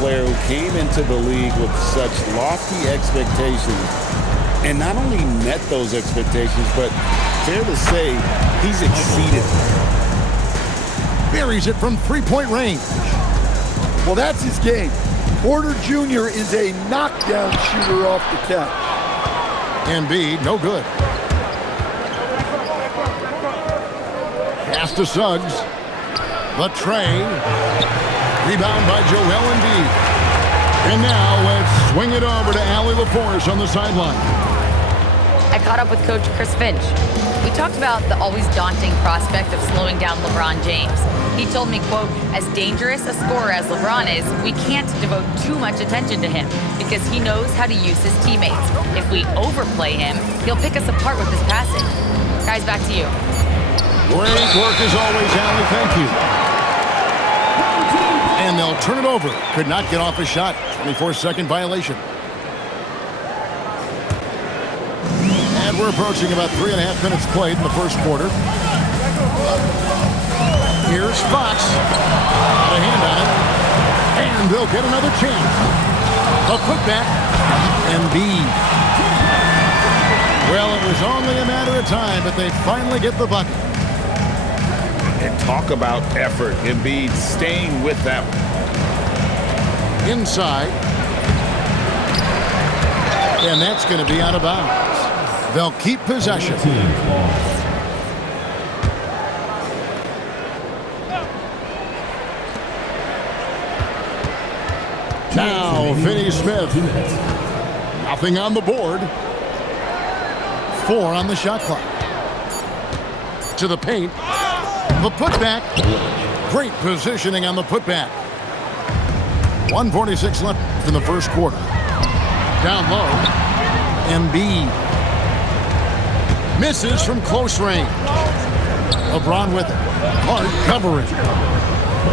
player who came into the league with such lofty expectations and not only met those expectations, but fair to say, he's exceeded. Buries it from three-point range. Well, that's his game. Porter Jr. is a knockdown shooter off the catch. Embiid, no good. Pass to Suggs. The tray. Rebound by Joel Embiid. And now let's swing it over to Allie LaForce on the sideline. I caught up with Coach Chris Finch. We talked about the always daunting prospect of slowing down LeBron James. He told me, quote, as dangerous a scorer as LeBron is, we can't devote too much attention to him because he knows how to use his teammates. If we overplay him, he'll pick us apart with his passing. Guys, back to you. Great work as always, Allie. Thank you. And they'll turn it over. Could not get off a shot. 24-second violation. And we're approaching about 3.5 minutes played in the first quarter. Here's Fox. Got a hand on it. And they'll get another chance. A putback. Embiid. Well, it was only a matter of time, but they finally get the bucket. And talk about effort. Embiid staying with that one. Inside. And that's going to be out of bounds. They'll keep possession. Now, Finney Smith. Nothing on the board. 4 on the shot clock. To the paint. The putback. Great positioning on the putback. 1:46 left in the first quarter. Down low. Embiid. Misses from close range. LeBron with it. Hard covering.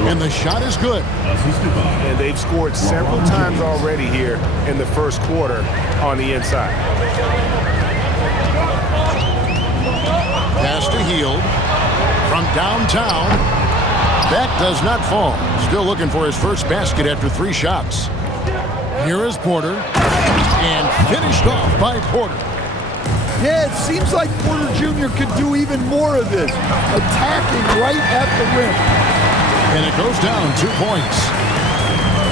And the shot is good. And they've scored several times already here in the first quarter on the inside. Pass to Hield. From downtown. That does not fall. Still looking for his first basket after 3 shots. Here is Porter. And finished off by Porter. Yeah, it seems like Porter Jr. could do even more of this. Attacking right at the rim. And it goes down 2 points.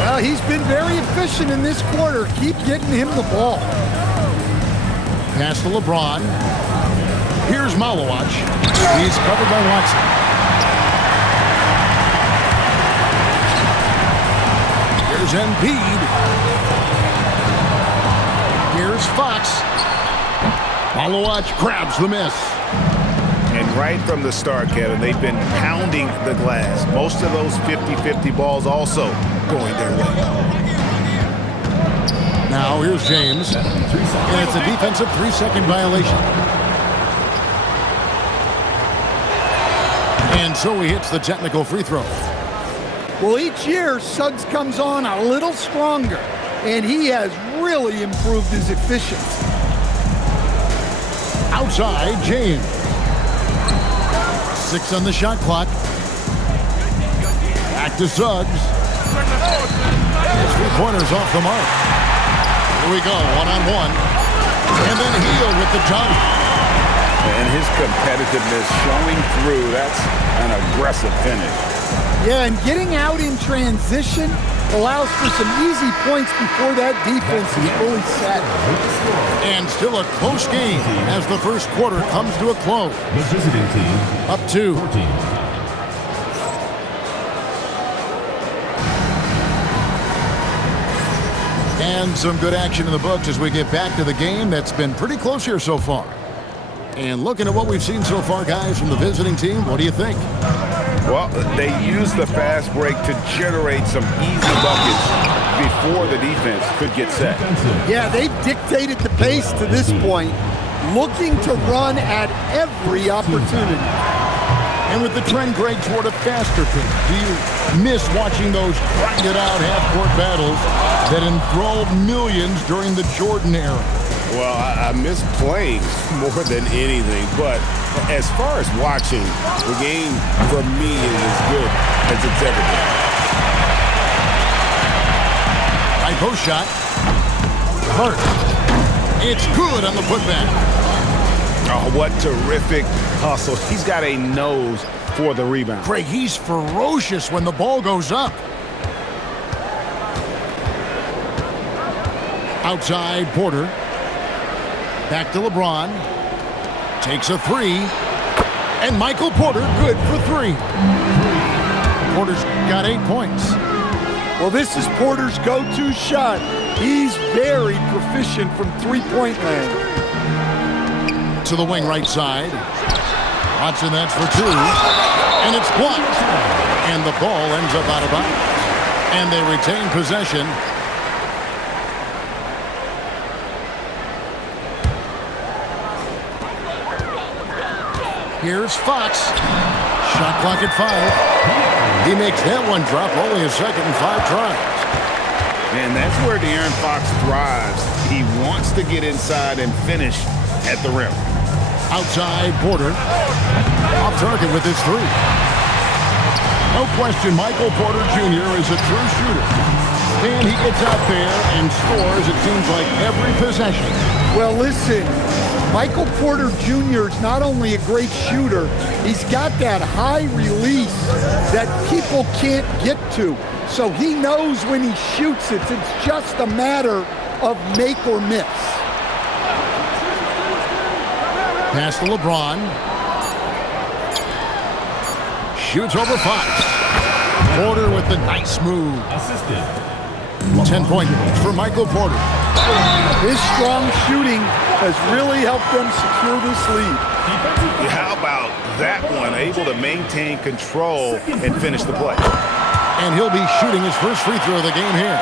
Well, he's been very efficient in this quarter. Keep getting him the ball. Pass to LeBron. Here's Malawach. He's covered by Watson. Here's Embiid. Here's Fox. Malawach grabs the miss. And right from the start, Kevin, they've been pounding the glass. Most of those 50-50 balls also going their way. Now here's James. And it's a defensive 3-second violation. And so he hits the technical free throw. Well, each year, Suggs comes on a little stronger, and he has really improved his efficiency. Outside, James. 6 on the shot clock. Back to Suggs. His 3-pointers off the mark. Here we go, 1-on-1. And then Hield with the dunk. And his competitiveness showing through. That's an aggressive finish. Yeah, and getting out in transition allows for some easy points before that defense is fully set. And still a close game as the first quarter comes to a close. The visiting team Up 2. 14. And some good action in the books as we get back to the game that's been pretty close here so far. And looking at what we've seen so far, guys, from the visiting team, what do you think? Well, they used the fast break to generate some easy buckets before the defense could get set. Yeah, they've dictated the pace to this point, looking to run at every opportunity. And with the trend, Greg, toward a faster pace, do you miss watching those grinded-out half-court battles that enthralled millions during the Jordan era? Well, I miss playing more than anything, but as far as watching, the game for me is as good as it's ever been. Outside post shot. Hurt. It's good on the putback. Oh, what terrific hustle. He's got a nose for the rebound. Craig, he's ferocious when the ball goes up. Outside Porter. Back to LeBron. Takes a three. And Michael Porter good for three. Porter's got 8 points. Well, this is Porter's go-to shot. He's very proficient from three-point land. To the wing right side. Watson, that's for two. And it's blocked. And the ball ends up out of bounds. And they retain possession. Here's Fox. Shot clock at 5. He makes that one drop, only a second and 5 tries. And that's where De'Aaron Fox thrives. He wants to get inside and finish at the rim. Outside Porter. Off target with his three. No question, Michael Porter Jr. is a true shooter. And he gets out there and scores, it seems like, every possession. Well, listen, Michael Porter Jr. is not only a great shooter, he's got that high release that people can't get to. So he knows when he shoots it, it's just a matter of make or miss. Pass to LeBron. Shoots over Fox. Porter with the nice move. 10 points for Michael Porter. His strong shooting has really helped them secure this lead. How about that one? Able to maintain control and finish the play. And he'll be shooting his first free throw of the game here.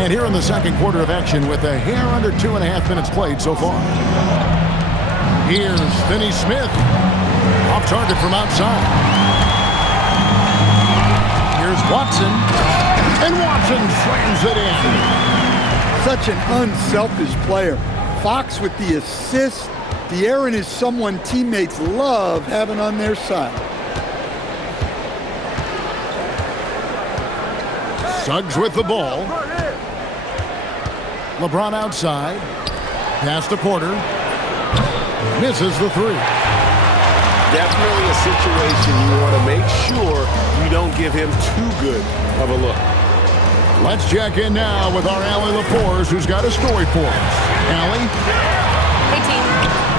And here in the second quarter of action with a hair under 2.5 minutes played so far. Here's Finney Smith. Off target from outside. Here's Watson. And Watson slams it in. Such an unselfish player. Fox with the assist. De'Aaron is someone teammates love having on their side. Suggs with the ball. LeBron outside. Pass to Porter. Misses the three. Definitely a situation you want to make sure you don't give him too good of a look. Let's check in now with our Allie LaForce, who's got a story for us. Allie? Hey, team.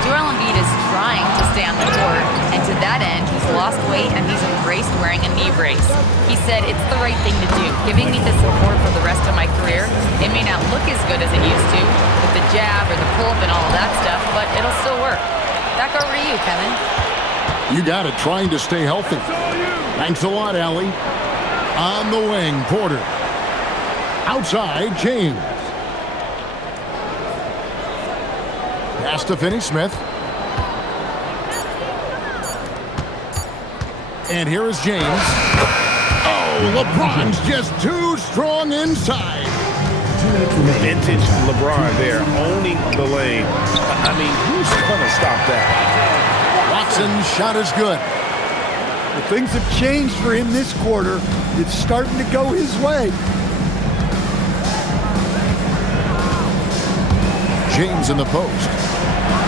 Joel Embiid is trying to stay on the court, and to that end, he's lost weight and he's embraced wearing a knee brace. He said, it's the right thing to do, giving me the support for the rest of my career. It may not look as good as it used to, with the jab or the pull-up and all of that stuff, but it'll still work. Back over to you, Kevin. You got it, trying to stay healthy. Thanks a lot, Allie. On the wing, Porter. Outside, James. Pass to Finney Smith. And here is James. Oh, LeBron's just too strong inside. Vintage LeBron there, owning the lane. I mean, who's going to stop that? Watson's shot is good. But things have changed for him this quarter. It's starting to go his way. James in the post.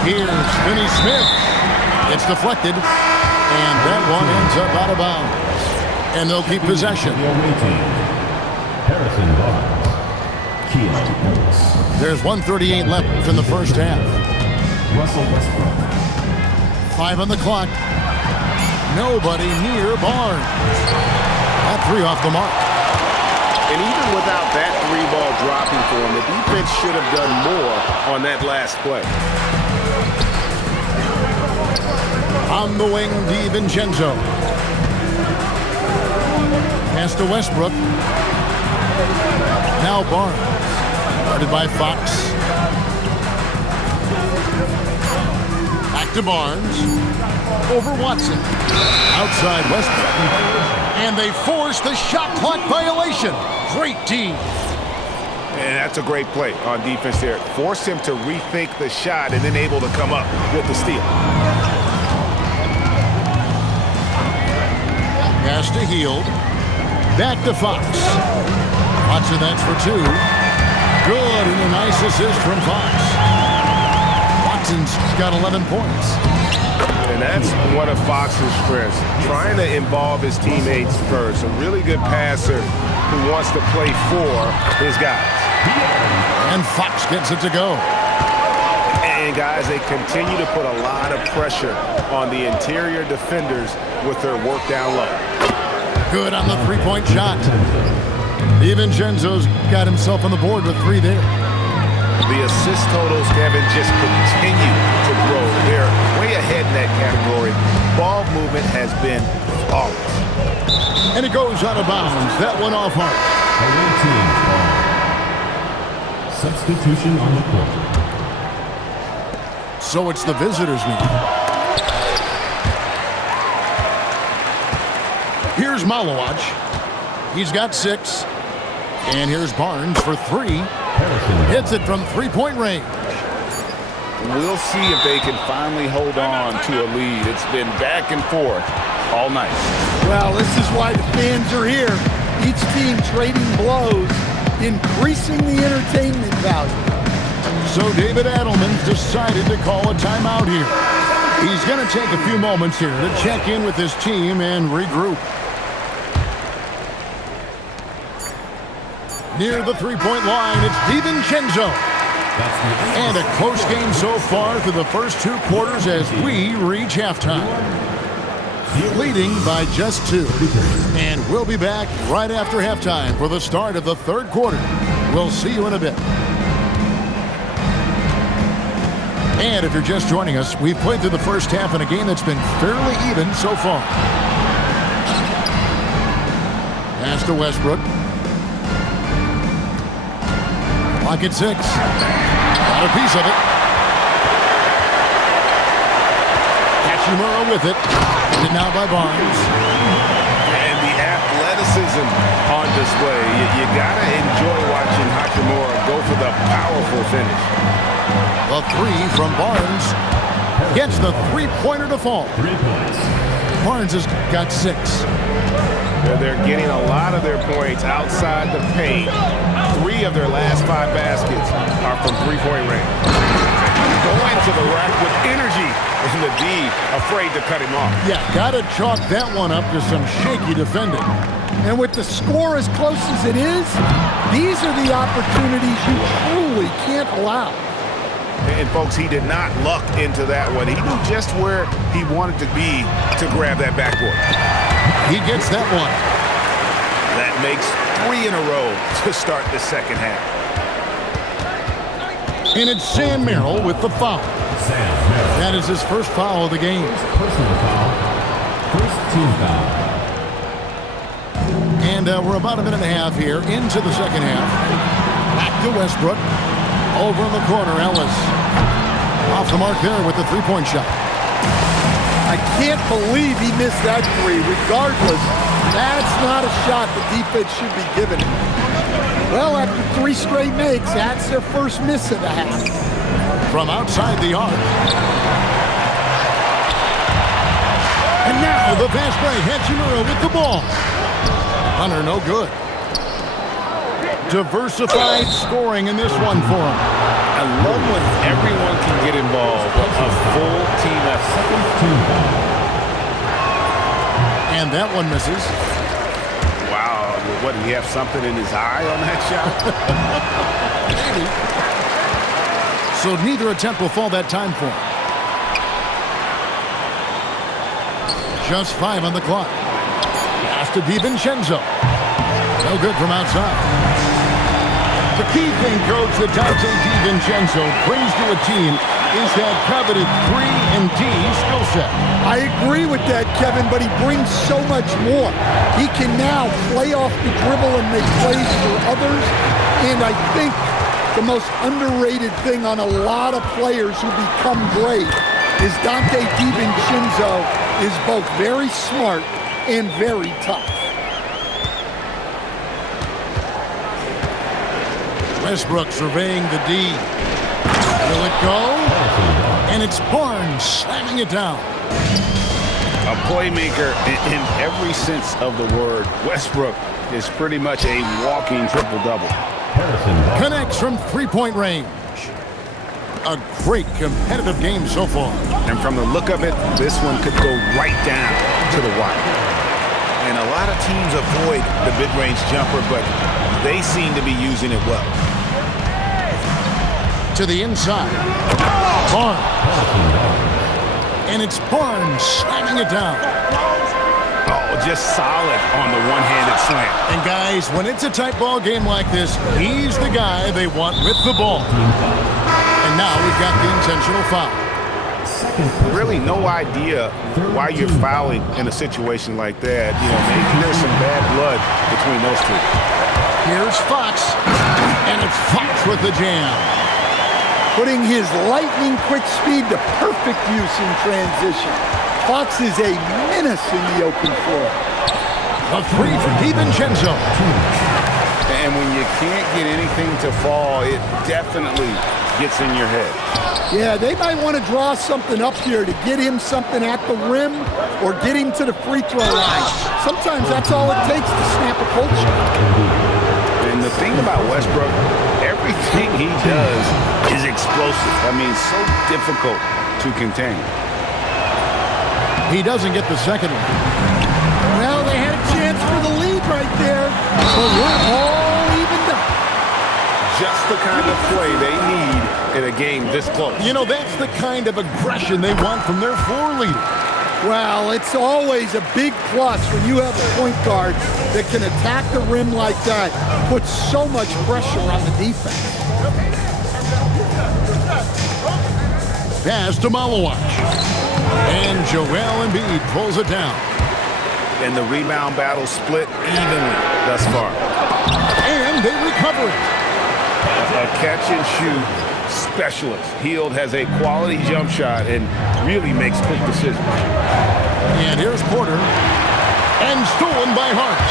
Here's Finney Smith. It's deflected. And that one ends up out of bounds. And they'll keep possession. Harrison Barnes. There's 1:38 left in the first half. Russell Westbrook. 5 on the clock. Nobody near Barnes. That three off the mark. And even without that three ball dropping for him, the defense should have done more on that last play. On the wing, DiVincenzo. Pass to Westbrook. Now Barnes. Guarded by Fox. Back to Barnes. Over Watson. Outside Westbrook. And they force the shot clock violation. Great team. And that's a great play on defense there. Forced him to rethink the shot and then able to come up with the steal. Pass to Hield. Back to Fox. Watson, that's for 2. Good, and a nice assist from Fox. Watson's got 11 points. And that's one of Fox's strengths, trying to involve his teammates first. A really good passer who wants to play for his guys. And Fox gets it to go. And guys, they continue to put a lot of pressure on the interior defenders with their work down low. Good on the three-point shot. DiVincenzo's got himself on the board with 3 there. The assist totals, Kevin, just continue to grow. They're way ahead in that category. Ball movement has been flawless. And it goes out of bounds. That one off Hart. Substitution on the court. So it's the visitors now. Here's Malowacz. He's got 6. And here's Barnes for 3. Hits it from three-point range. We'll see if they can finally hold on to a lead. It's been back and forth all night. Well, this is why the fans are here. Each team trading blows, increasing the entertainment value. So David Adelman's decided to call a timeout here. He's going to take a few moments here to check in with his team and regroup. Near the three-point line, it's DiVincenzo. And a close game so far through the first 2 quarters as we reach halftime. Leading by just 2. And we'll be back right after halftime for the start of the 3rd quarter. We'll see you in a bit. And if you're just joining us, we've played through the first half in a game that's been fairly even so far. Pass to Westbrook. Clock at 6. Got a piece of it. Hachimura with it. And now by Barnes. And the athleticism on display. You got to enjoy watching Hachimura go for the powerful finish. The 3 from Barnes. Gets the three-pointer to fall. 3 points. Barnes has got 6. They're getting a lot of their points outside the paint. 3 of their last 5 baskets are from three-point range. Going to the rack with energy, and the D afraid to cut him off. Yeah, got to chalk that one up to some shaky defending. And with the score as close as it is, these are the opportunities you truly can't allow. And folks, he did not luck into that one. He knew just where he wanted to be to grab that backboard. He gets that one. That makes 3 in a row to start the second half. And it's Sam Merrill with the foul. Sam Merrill. That is his first foul of the game. Personal foul. First team foul. And we're about a minute and a half here into the second half. Back to Westbrook. Over in the corner, Ellis. Off the mark there with the three-point shot. I can't believe he missed that 3. Regardless, that's not a shot the defense should be giving him. Well, after 3 straight makes, that's their first miss of the half. From outside the arc. And now the fast break. Hachimura with the ball. Hunter, no good. Diversified scoring in this one for him. I love when everyone can get involved. A full team effort. And that one misses. Wow, what, did he have something in his eye on that shot? Maybe. So neither attempt will fall that time for him. Just 5 on the clock. Pass to DiVincenzo. No good from outside. The key thing, Coach, that Dante DiVincenzo brings to a team is that coveted 3-and-D skill set. I agree with that, Kevin, but he brings so much more. He can now play off the dribble and make plays for others. And I think the most underrated thing on a lot of players who become great is Dante DiVincenzo is both very smart and very tough. Westbrook surveying the D. Will it go? And it's Barnes slamming it down. A playmaker in every sense of the word. Westbrook is pretty much a walking triple-double. Connects from three-point range. A great competitive game so far. And from the look of it, this one could go right down to the wire. And a lot of teams avoid the mid-range jumper, but they seem to be using it well. To the inside. Barnes. And it's Barnes slamming it down. Oh, just solid on the one-handed slam. And guys, when it's a tight ball game like this, he's the guy they want with the ball. And now we've got the intentional foul. Really no idea why you're fouling in a situation like that. You know, maybe there's some bad blood between those two. Here's Fox. And it's Fox with the jam. Putting his lightning quick speed to perfect use in transition. Fox is a menace in the open floor. A three for DiVincenzo. And when you can't get anything to fall, it definitely gets in your head. Yeah, they might want to draw something up here to get him something at the rim or get him to the free throw line. Sometimes that's all it takes to snap a cold shot. And the thing about Westbrook, everything he does is explosive. I mean, so difficult to contain. He doesn't get the second one. Well, they had a chance for the lead right there, but we're all evened up. Just the kind of play they need in a game this close. You know, that's the kind of aggression they want from their floor leader. Well, it's always a big plus when you have a point guard that can attack the rim like that, put so much pressure on the defense. Pass to Malawach. And Joel Embiid pulls it down. And the rebound battle split evenly thus far. And they recover it. A catch-and-shoot specialist. Hield has a quality jump shot and really makes quick decisions. And here's Porter. And stolen by Hart.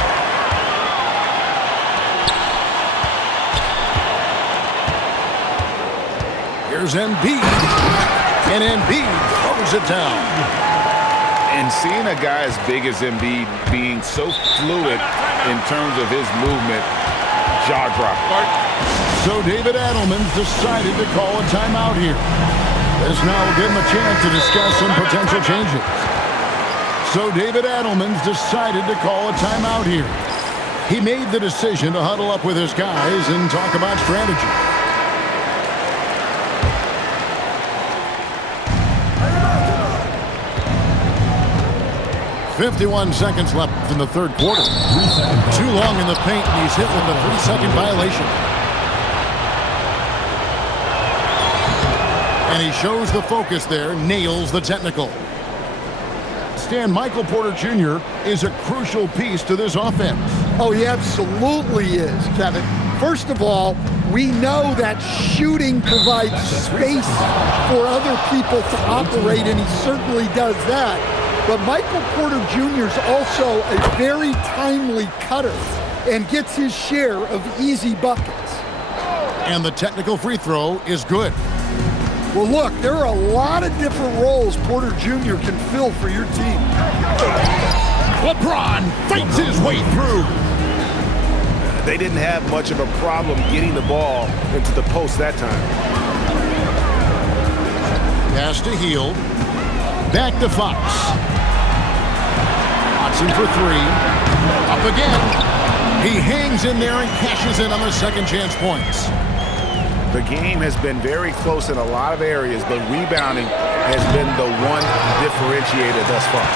Here's Embiid. And Embiid throws it down. And seeing a guy as big as Embiid being so fluid in terms of his movement, jaw-dropping. So David Adelman's decided to call a timeout here. This now will give him a chance to discuss some potential changes. So David Adelman's decided to call a timeout here. He made the decision to huddle up with his guys and talk about strategy. 51 seconds left in the third quarter. Too long in the paint, and he's hit with a 3-second violation. And he shows the focus there, nails the technical. Stan, Michael Porter Jr. is a crucial piece to this offense. Oh, he absolutely is, Kevin. First of all, we know that shooting provides space for other people to operate, and he certainly does that. But Michael Porter Jr. is also a very timely cutter and gets his share of easy buckets. And the technical free throw is good. Well, look, there are a lot of different roles Porter Jr. can fill for your team. LeBron fights his way through. They didn't have much of a problem getting the ball into the post that time. Pass to Hield. Back to Fox. Watson for three. Up again. He hangs in there and cashes in on the second chance points. The game has been very close in a lot of areas, but rebounding has been the one differentiator thus far.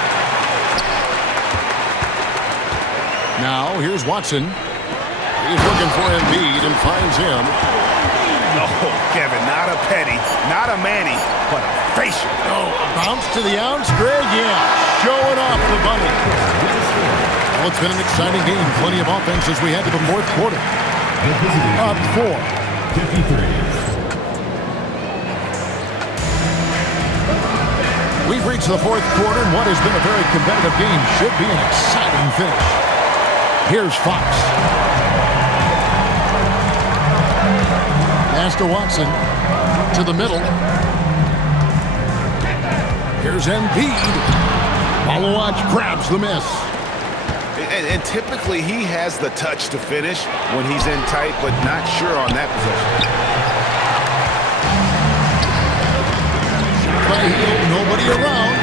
Now, here's Watson. He's looking for Embiid and finds him. No, Kevin, not a petty, not a Manny, but a facial. Oh, a bounce to the outs, Greg, yeah. Showing off the bunny. Well, it's been an exciting game. Plenty of offense as we head to the fourth quarter. Up 4. 53. We've reached the fourth quarter, and what has been a very competitive game should be an exciting finish. Here's Fox. Pass to Watson. To the middle. Here's Embiid. Follow watch grabs the miss. And typically he has the touch to finish when he's in tight, but not sure on that possession. By heel, nobody around.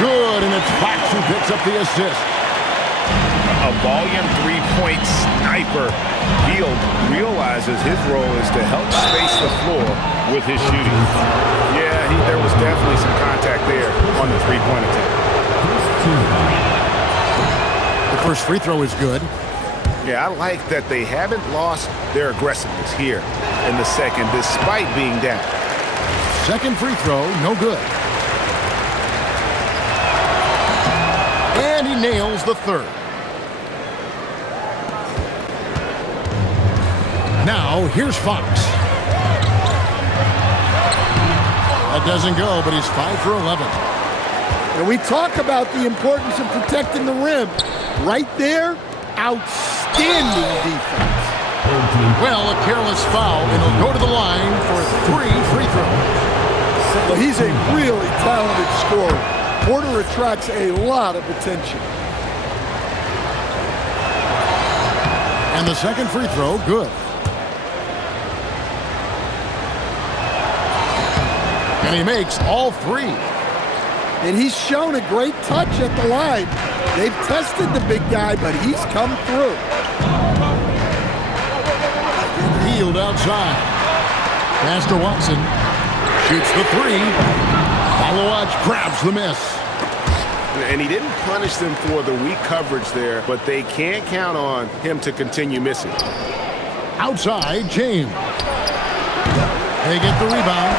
Good, and it's Fox who picks up the assist. A volume three-point sniper. Hield realizes his role is to help space the floor with his shooting. Yeah, there was definitely some contact there on the three-point attempt. The first free throw is good. Yeah, I like that they haven't lost their aggressiveness here in the second, despite being down. Second free throw, no good. And he nails the third. Now, here's Fox. That doesn't go, but he's 5 for 11. And we talk about the importance of protecting the rim. Right there, outstanding defense. Well, a careless foul, and he'll go to the line for 3 free throws. Well, he's a really talented scorer. Porter attracts a lot of attention. And the second free throw, good. And he makes all 3. And he's shown a great touch at the line. They've tested the big guy, but he's come through. Hield outside. Pass to Watson. Shoots the 3. Follow watch grabs the miss. And he didn't punish them for the weak coverage there, but they can't count on him to continue missing. Outside, James. They get the rebound.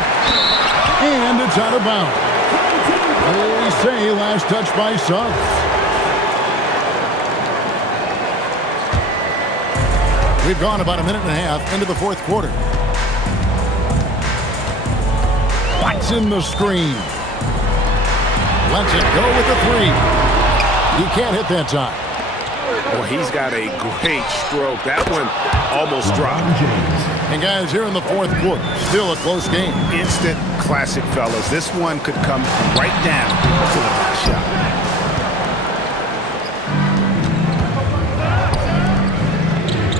And it's out of bounds. They say last touch by Suggs. We've gone about a minute and a half into the fourth quarter. Watson the screen. Lets it go with the 3. He can't hit that time. Well, he's got a great stroke. That one almost dropped. And guys, here in the fourth quarter, still a close game. Instant classic, fellas. This one could come right down to the last shot.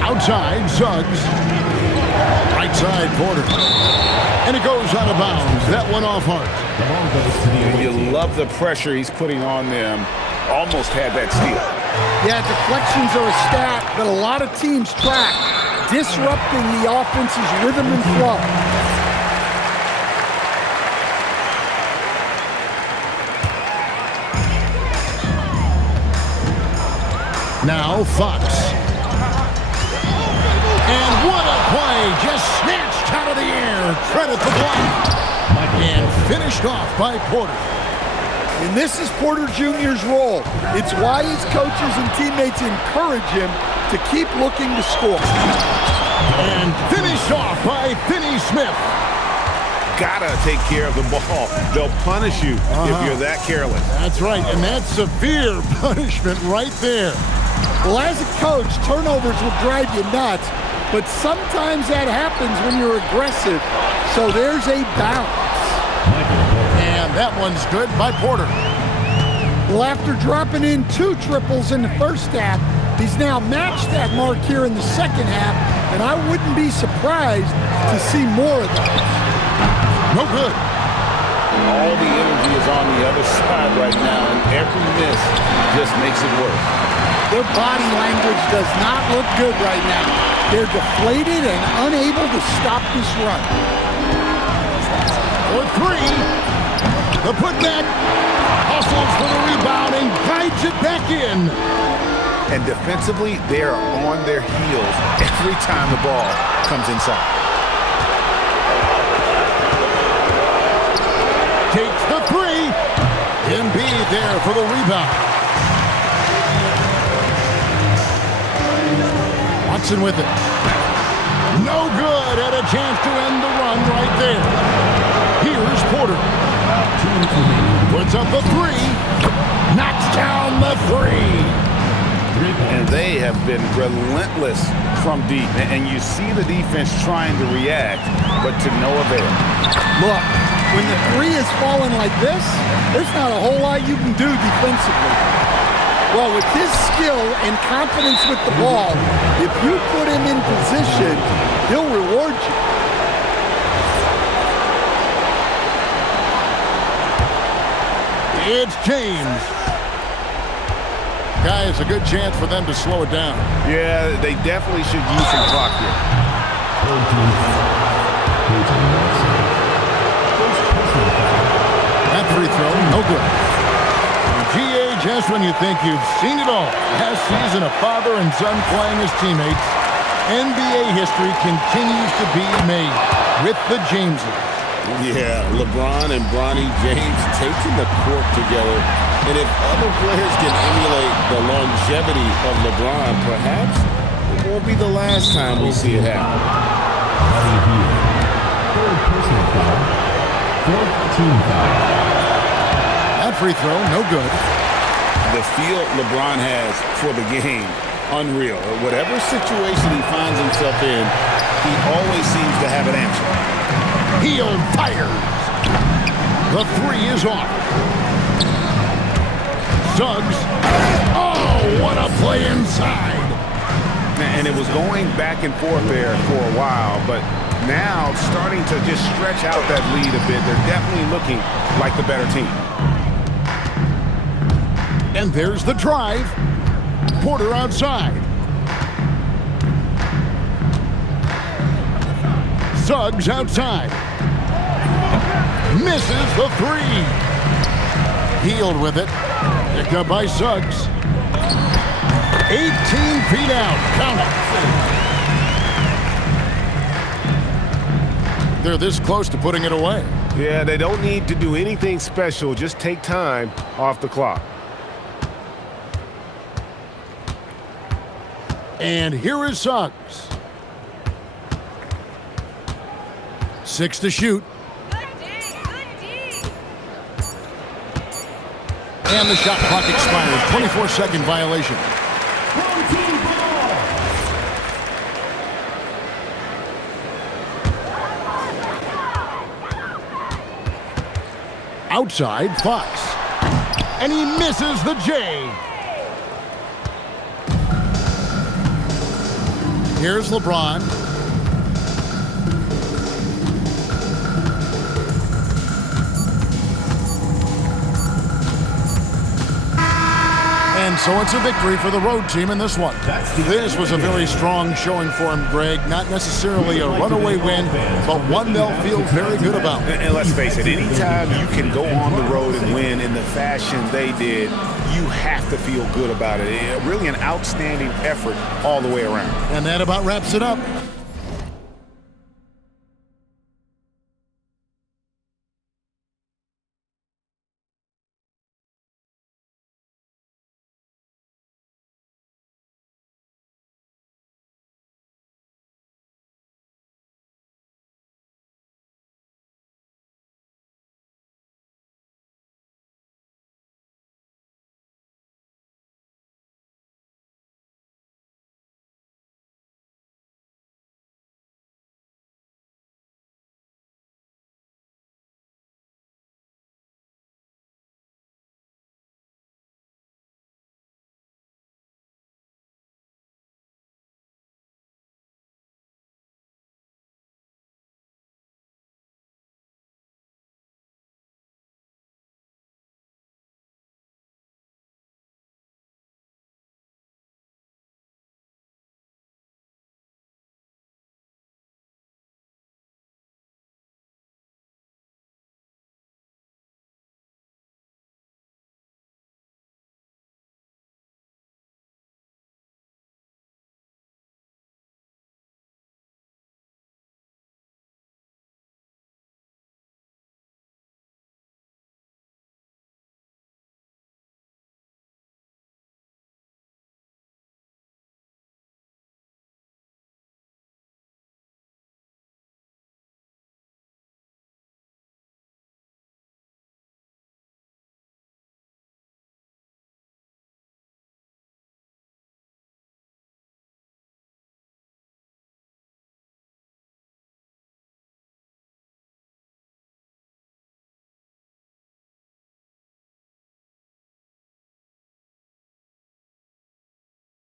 Outside, Suggs. Right side, Porter. And it goes out of bounds. That one off hard. You love the pressure he's putting on them. Almost had that steal. Yeah, deflections are a stat that a lot of teams track, disrupting the offense's rhythm and flow. Now Fox. And what a play! Just snatched out of the air. Credit the block. And finished off by Porter. And this is Porter Jr.'s role. It's why his coaches and teammates encourage him to keep looking to score. And finished off by Finney Smith. Gotta take care of the ball. They'll punish you if you're that careless. That's right, and that's severe punishment right there. Well, as a coach, turnovers will drive you nuts, but sometimes that happens when you're aggressive. So there's a balance. And that one's good by Porter. Well, after dropping in 2 triples in the first half, he's now matched that mark here in the second half, and I wouldn't be surprised to see more of those. No good. All the energy is on the other side right now, and every miss just makes it worse. Their body language does not look good right now. They're deflated and unable to stop this run. For 3. The putback. Hustles for the rebound and guides it back in. And defensively, they are on their heels every time the ball comes inside. Takes the 3. Embiid there for the rebound. Watson with it. No good. Had a chance to end the run right there. Here's Porter. Puts up the 3. Knocks down the 3. And they have been relentless from deep. And you see the defense trying to react, but to no avail. Look, when the three is falling like this, there's not a whole lot you can do defensively. Well, with his skill and confidence with the ball, if you put him in position, he'll reward you. It's James. Guys, a good chance for them to slow it down. Yeah, they definitely should use some clock here. That free throw, no good. GA, just when you think you've seen it all. Last season, a father and son playing as teammates. NBA history continues to be made with the Jameses. Yeah, LeBron and Bronny James taking the court together. And if other players can emulate the longevity of LeBron, perhaps it won't be the last time we see it happen. Third personal foul. Fourth team foul. That free throw, no good. The feel LeBron has for the game, unreal. Whatever situation he finds himself in, he always seems to have an answer. Heel fires. The three is off. Suggs. Oh, what a play inside. And it was going back and forth there for a while, but now starting to just stretch out that lead a bit. They're definitely looking like the better team. And there's the drive. Porter outside. Suggs outside. Misses the three. Healed with it. Picked up by Suggs. 18 feet out. Count it. They're this close to putting it away. Yeah, they don't need to do anything special. Just take time off the clock. And here is Suggs. 6 to shoot. And the shot clock expires. 24-second violation. Outside, Fox. And he misses the J. Here's LeBron. And so it's a victory for the road team in this one. This was a very strong showing for him, Greg. Not necessarily a runaway win, but one they'll feel very good about. And let's face it, anytime you can go on the road and win in the fashion they did, you have to feel good about it. Really an outstanding effort all the way around. And that about wraps it up.